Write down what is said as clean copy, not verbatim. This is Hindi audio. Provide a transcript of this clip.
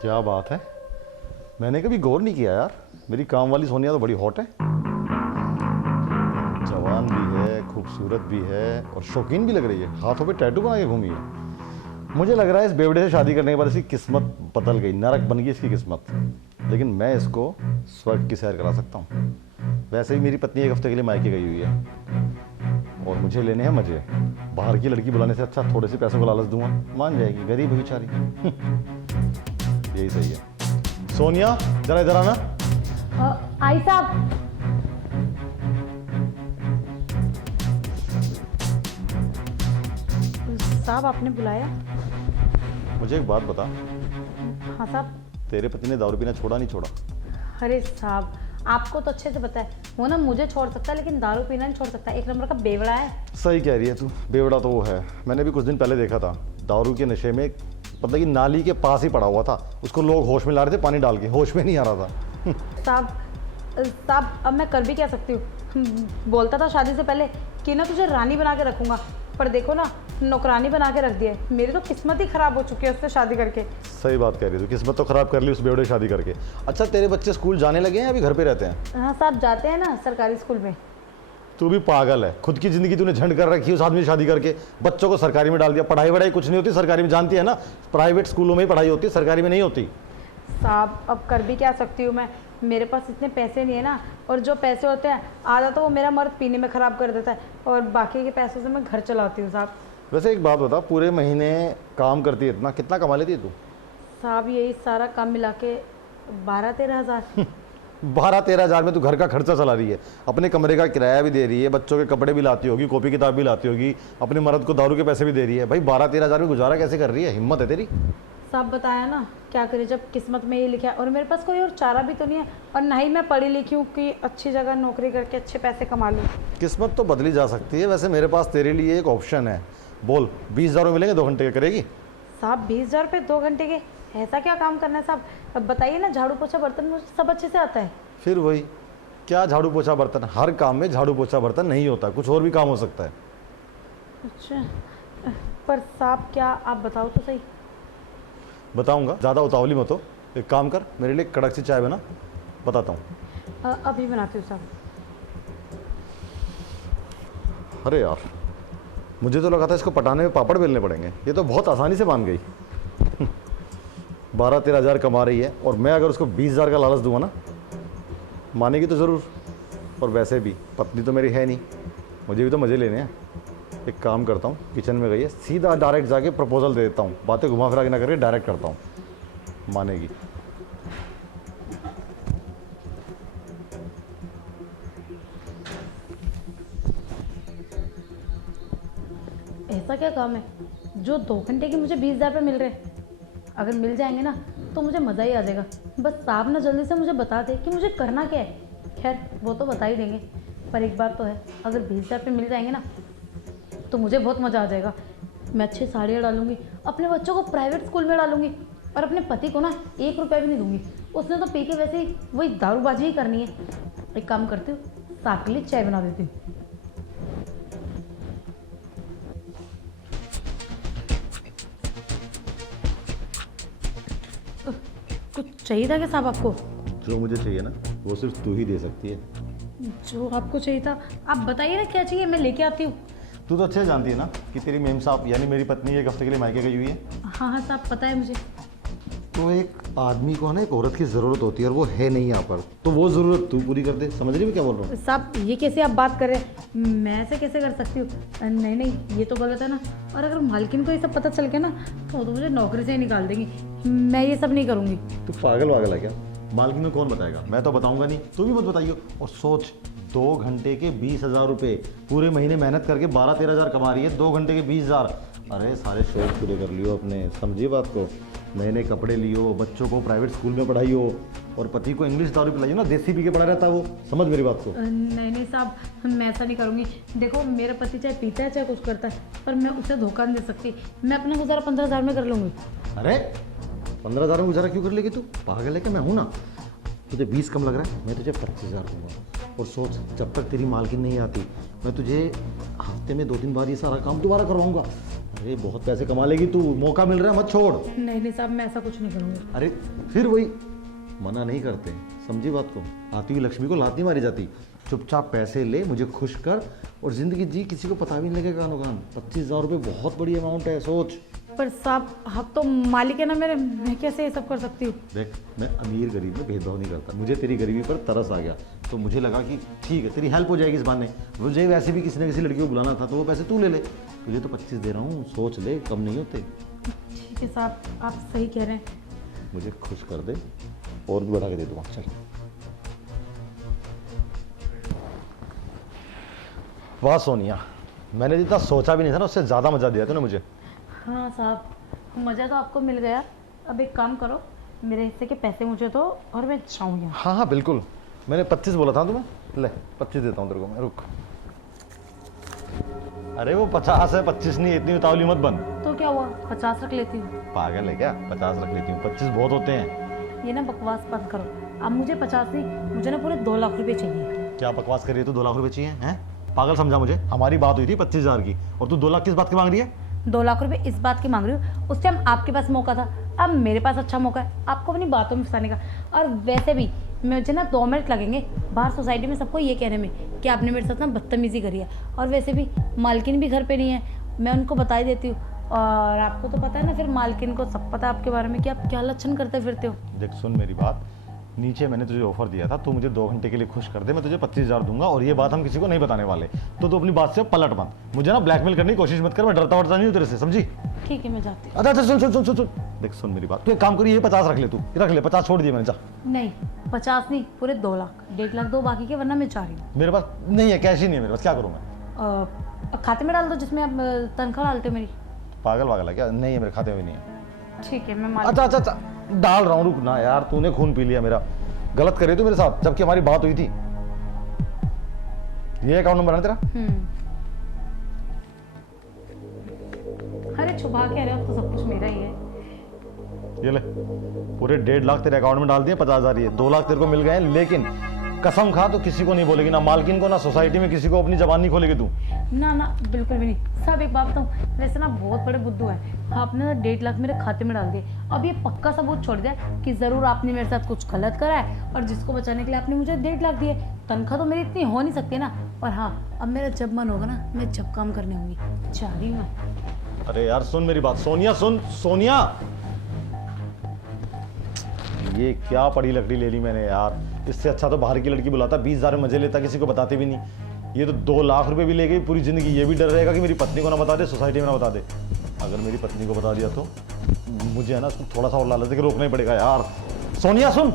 क्या बात है, मैंने कभी गौर नहीं किया यार। मेरी काम वाली सोनिया तो बड़ी हॉट है, जवान भी है, खूबसूरत भी है और शौकीन भी लग रही है। हाथों पे टैटू बना के घूमी है। मुझे लग रहा है इस बेवड़े से शादी करने के बाद इसकी किस्मत बदल गई, नरक बन गई इसकी किस्मत। लेकिन मैं इसको स्वर्ग की सैर करा सकता हूँ। वैसे भी मेरी पत्नी एक हफ्ते के लिए मायके गई हुई है और मुझे लेने हैं मजे। बाहर की लड़की बुलाने से अच्छा थोड़े से पैसों को लालच दूंगा, मान जाएगी। गरीब है बेचारी। यही सही है। सोनिया जरा इधर आना। आई साहब। साहब आपने बुलाया? मुझे एक बात बता, हाँ साहब। तेरे पति ने दारू पीना छोड़ा नहीं छोड़ा? अरे साहब, आपको तो अच्छे से पता है, वो ना मुझे छोड़ सकता है लेकिन दारू पीना नहीं छोड़ सकता। एक नंबर का बेवड़ा है। सही कह रही है तू, बेवड़ा तो वो है। मैंने भी कुछ दिन पहले देखा था, दारू के नशे में मतलब कि नाली के पास ही पड़ा हुआ था। उसको लोग होश में ला रहे थे, पानी डाल के, होश में नहीं आ रहा था। साहब अब मैं कर भी क्या सकती हूँ। बोलता था शादी से पहले कि ना तुझे रानी बना के रखूंगा, पर देखो ना नौकरानी बना के रख दिया है। मेरी तो किस्मत ही खराब हो चुकी है उससे शादी करके। सही बात कह रही तू, किस्मत तो खराब कर ली उस बेवड़े शादी करके। अच्छा तेरे बच्चे स्कूल जाने लगे हैं या अभी घर पे रहते हैं? हाँ साहब, जाते हैं ना सरकारी स्कूल में। तू भी पागल है, खुद की जिंदगी तूने झंड कर रखी है उस आदमी से शादी करके। बच्चों को सरकारी में डाल दिया। पढ़ाई वढ़ाई कुछ नहीं होती सरकारी में, जानती है ना। प्राइवेट स्कूलों में ही पढ़ाई होती है, सरकारी में नहीं होती। साहब अब कर भी क्या सकती हूँ मैं, मेरे पास इतने पैसे नहीं है ना। और जो पैसे होते हैं आधा तो वो मेरा मर्द पीने में ख़राब कर देता है और बाकी के पैसों से मैं घर चलाती हूँ साहब। वैसे एक बात बता, पूरे महीने काम करती है इतना, कितना कमा लेती है तू? साहब यही सारा काम मिला के 12-13 हज़ार। 12-13 हज़ार में तू घर का खर्चा चला रही है, अपने कमरे का किराया भी दे रही है, बच्चों के कपड़े भी लाती होगी, कॉपी किताब भी लाती होगी, अपने मर्द को दारू के पैसे भी दे रही है। भाई 12-13 हज़ार में गुजारा कैसे कर रही है? हिम्मत है तेरी। साहब बताया ना, क्या करे जब किस्मत में ये लिखा है। और मेरे पास कोई और चारा भी तो नहीं है, और ना ही मैं पढ़ी लिखी हूँ कि अच्छी जगह नौकरी करके अच्छे पैसे कमा लूँ। किस्मत तो बदली जा सकती है। वैसे मेरे पास तेरे लिए एक ऑप्शन है, बोल 20 हज़ार मिलेंगे 2 घंटे के, करेगी? साहब 20 हज़ार रुपये 2 घंटे के, ऐसा क्या काम करना है साहब? अब बताइए ना, झाड़ू पोछा बर्तन मुझे सब अच्छे से आता है। फिर वही, क्या झाड़ू पोछा बर्तन? हर काम में झाड़ू पोछा बर्तन नहीं होता, कुछ और भी काम हो सकता है। अच्छा, पर साहब क्या आप बताओ तो सही। बताऊंगा, ज़्यादा उतावली मत हो। एक काम कर, मेरे लिए कड़क सी चाय बना, बताता हूँ। अभी बनाती हूँ साहब। अरे यार, मुझे तो लगा था इसको पटाने में पापड़ बेलने पड़ेंगे, ये तो बहुत आसानी से मान गई। 12-13 हज़ार कमा रही है और मैं अगर उसको 20 हज़ार का लालच दूंगा ना, मानेगी तो ज़रूर। और वैसे भी पत्नी तो मेरी है नहीं, मुझे भी तो मज़े लेने हैं। एक काम करता हूँ, किचन में गई है, सीधा डायरेक्ट जाके प्रपोजल दे देता हूँ। बातें घुमा फिरा के ना करके डायरेक्ट करता हूँ, मानेगी। ऐसा क्या काम है जो 2 घंटे के मुझे 20 हज़ार रुपये मिल रहे हैं? अगर मिल जाएंगे ना तो मुझे मज़ा ही आ जाएगा। बस साहब ना जल्दी से मुझे बता दे कि मुझे करना क्या है। खैर वो तो बता ही देंगे, पर एक बात तो है, अगर 20 हज़ार रुपये मिल जाएंगे ना तो मुझे बहुत मज़ा आ जाएगा। मैं अच्छी साड़ियाँ डालूंगी, अपने बच्चों को प्राइवेट स्कूल में डालूंगी और अपने पति को ना 1 रुपया भी नहीं दूंगी। उसने तो पी के वैसे ही वही दारूबाजी ही करनी है। एक काम करती हूँ, साहब के लिए चाय बना देती हूँ। कुछ चाहिए था क्या साहब आपको? जो मुझे चाहिए ना वो सिर्फ तू ही दे सकती है। जो आपको चाहिए था आप बताइए ना, क्या चाहिए, मैं लेके आती हूँ। तू तो अच्छे जानती है ना कि तेरी मेम साहब यानी मेरी पत्नी एक हफ्ते के लिए मायके गई हुई है। हाँ हाँ साहब पता है मुझे। तो एक आदमी को ना एक औरत की ज़रूरत होती है और वो है नहीं यहाँ पर, तो वो ज़रूरत तू पूरी कर दे। समझ रही मैं क्या बोल रहा हूँ? साहब ये कैसे आप बात कर रहे हैं? मैं ऐसे कैसे कर सकती हूँ? नहीं नहीं, ये तो गलत है ना। और अगर मालकिन को ये सब पता चल गया ना तो वो तो मुझे नौकरी से ही निकाल देंगी। मैं ये सब नहीं करूँगी। तू पागल वागल है क्या? मालकिन को कौन बताएगा? मैं तो बताऊंगा नहीं, तू भी मत बताइयो। और सोच, 2 घंटे के 20 हज़ार रुपये, पूरे महीने मेहनत करके 12-13 हज़ार कमा रही है, 2 घंटे के 20 हज़ार। अरे सारे शौक पूरे कर लियो अपने, समझिए बात को। नए नए कपड़े लियो, बच्चों को प्राइवेट स्कूल में पढ़ाइयो और पति को इंग्लिश दारू पिलाइयो ना, देसी पी के पड़ा रहता है वो। समझ मेरी बात को। नहीं नहीं साहब, मैं ऐसा नहीं करूँगी। देखो मेरा पति चाहे पीता है चाहे कुछ करता है, पर मैं उसे धोखा नहीं दे सकती। मैं अपना गुजारा 15 हज़ार में कर लूँगी। अरे 15 हज़ार में गुजारा क्यों कर लेगी तू? पागल है क्या? मैं हूँ ना। तुझे 20 कम लग रहा है, मैं तुझे 25 हज़ार दूंगा। और सोच, जब तक तेरी मालकिन नहीं आती मैं तुझे हफ्ते में 2-3 बार ये सारा काम दोबारा करवाऊंगा। अरे बहुत पैसे कमा लेगी तू, मौका मिल रहा है, मत छोड़। नहीं नहीं साहब, मैं ऐसा कुछ नहीं करूँगी। अरे फिर वही, मना नहीं करते, समझी बात को। आती हुई लक्ष्मी को लात नहीं मारी जाती। चुपचाप पैसे ले, मुझे खुश कर और जिंदगी जी, किसी को पता भी नहीं लगेगा। कानो कान 25,000 रुपये बहुत बड़ी अमाउंट है, सोच। पर साहब आप तो मालिक है ना मेरे, मैं कैसे ये सब कर सकती हूँ? देख, मैं अमीर गरीब में भेदभाव नहीं करता। मुझे तेरी गरीबी पर तरस आ गया, तो मुझे लगा कि ठीक है, तेरी हेल्प हो जाएगी इस बहाने। मुझे वैसे भी किसी न किसी लड़की को बुलाना था, तो वो पैसे तू ले ले। तुझे तो 25 दे रहा हूँ, सोच ले, कम नहीं होते। ठीक है साहब, आप सही कह रहे हैं। मुझे खुश कर दे और भी बढ़ा के दे दूँगा। चल वाह सोनिया, मैंने जितना सोचा भी नहीं था ना, उससे ज़्यादा मज़ा दिया तूने मुझे। हाँ साहब, मज़ा तो आपको मिल गया। अब एक काम करो, मेरे हिस्से के पैसे मुझे दो और मैं जाऊँ यहाँ। हाँ हाँ बिल्कुल, मैंने 25 बोला था तुम्हें। ले 25 देता हूँ तेरे को मैं, रुक। अरे वो 50 है, 25 नहीं, इतनी उतावली मत बन। तो क्या हुआ, 50 रख लेती हूँ। पागल है क्या, 50 रख लेती हूँ, 25 बहुत होते हैं। ये ना बकवास बंद करो। अब मुझे 50 नहीं, मुझे ना पूरे 2 लाख रुपए चाहिए। क्या बकवास कर रही है तू, 2 लाख रुपए चाहिए हैं? पागल समझा मुझे? हमारी बात हुई थी 25,000 की, और तू 2 लाख किस बात की मांग रही है? 2 लाख रुपए इस बात की मांग रही हूँ, उस टाइम आपके पास मौका था, अब मेरे पास अच्छा मौका है आपको अपनी बातों में फंसाने का। और वैसे भी मुझे ना 2 मिनट लगेंगे बाहर सोसाइटी में सबको ये कहने में कि आपने मेरे साथ ना बदतमीजी करी है। और वैसे भी मालकिन भी घर पे नहीं है, मैं उनको बता ही देती हूँ। और आपको तो पता है ना, फिर मालकिन को सब पता है आपके बारे में कि आप क्या लक्षण करते फिरते हो। देख सुन मेरी बात, नीचे मैंने तुझे ऑफर दिया था, तू मुझे 2 घंटे के लिए खुश कर दे, मैं तुझे 25,000 दूंगा, और ये बात हम किसी को नहीं बताने वाले। तो तू अपनी बात से पलट मत, मुझे ना ब्लैकमेल करने की कोशिश मत कर, मैं डरता वरता नहीं हूँ तेरे से, समझी? ठीक है, मैं जाती हूँ। अच्छा सुन सुन सुन सुन सुन, देख सुन मेरी बात, तू एक काम करिए, ये 50 रख ले, तू रख ले, 50 छोड़ दिए मैंने, जा। नहीं 50 नहीं, पूरे 2 लाख, 1.5 लाख दो बाकी के, वरना मैं जा रही हूँ। मेरे पास नहीं है, कैश ही नहीं है मेरे पास, क्या करूँ मैं? खाते में डाल दो जिसमें आप तनख्वाह डालते हो मेरी। पागल है क्या? नहीं है मेरे खाते में, नहीं है। ठीक है, मैं अच्छा डाल रहा हूँ, रुक ना यार, तूने खून पी लिया मेरा। गलत करे तू मेरे साथ, जबकि हमारी बात हुई थी। ये अकाउंट नंबर है तेरा? अरे छुपा के रहे हो, तो सब कुछ मेरा ही है। ये ले, पूरे 1.5 लाख तेरे अकाउंट में डाल दिए, 50,000 ये 2 लाख तेरे को मिल गए हैं। लेकिन कसम खा, तो किसी को नहीं बोलेगी, ना मालकिन को, ना सोसाइटी में किसी को, अपनी जबान नहीं खोलेगी तू। ना ना बिल्कुल भी नहीं। सब एक बात बताऊँ, वैसे ना बहुत बड़े बुद्धू हैं, आपने ना 1.5 लाख मेरे खाते में डाल दिए। अब ये पक्का सबूत छोड़ दिया कि ज़रूर आपने मेरे साथ कुछ गलत करा है, और जिसको बचाने के लिए आपने मुझे 1.5 लाख दिए। तनख्वाह तो मेरी इतनी हो नहीं सकती ना। और हाँ, अब मेरा जब मन होगा ना, मैं जब काम करने होंगी, जा रही हूँ मैं। अरे यार सुन मेरी बात, सोनिया सुन, सोनिया, ये क्या पड़ी लकड़ी ले ली मैंने यार। इससे अच्छा तो बाहर की लड़की बुलाता, 20,000 में मजे लेता, किसी को बताते भी नहीं। ये तो 2 लाख रुपए भी ले गई पूरी जिंदगी। ये भी डर रहेगा कि मेरी पत्नी को ना बता दे, सोसाइटी में ना बता दे। अगर मेरी पत्नी को बता दिया तो मुझे है ना, उसको थोड़ा सा और लालच देकर रोकना ही पड़ेगा यार। सोनिया सुन।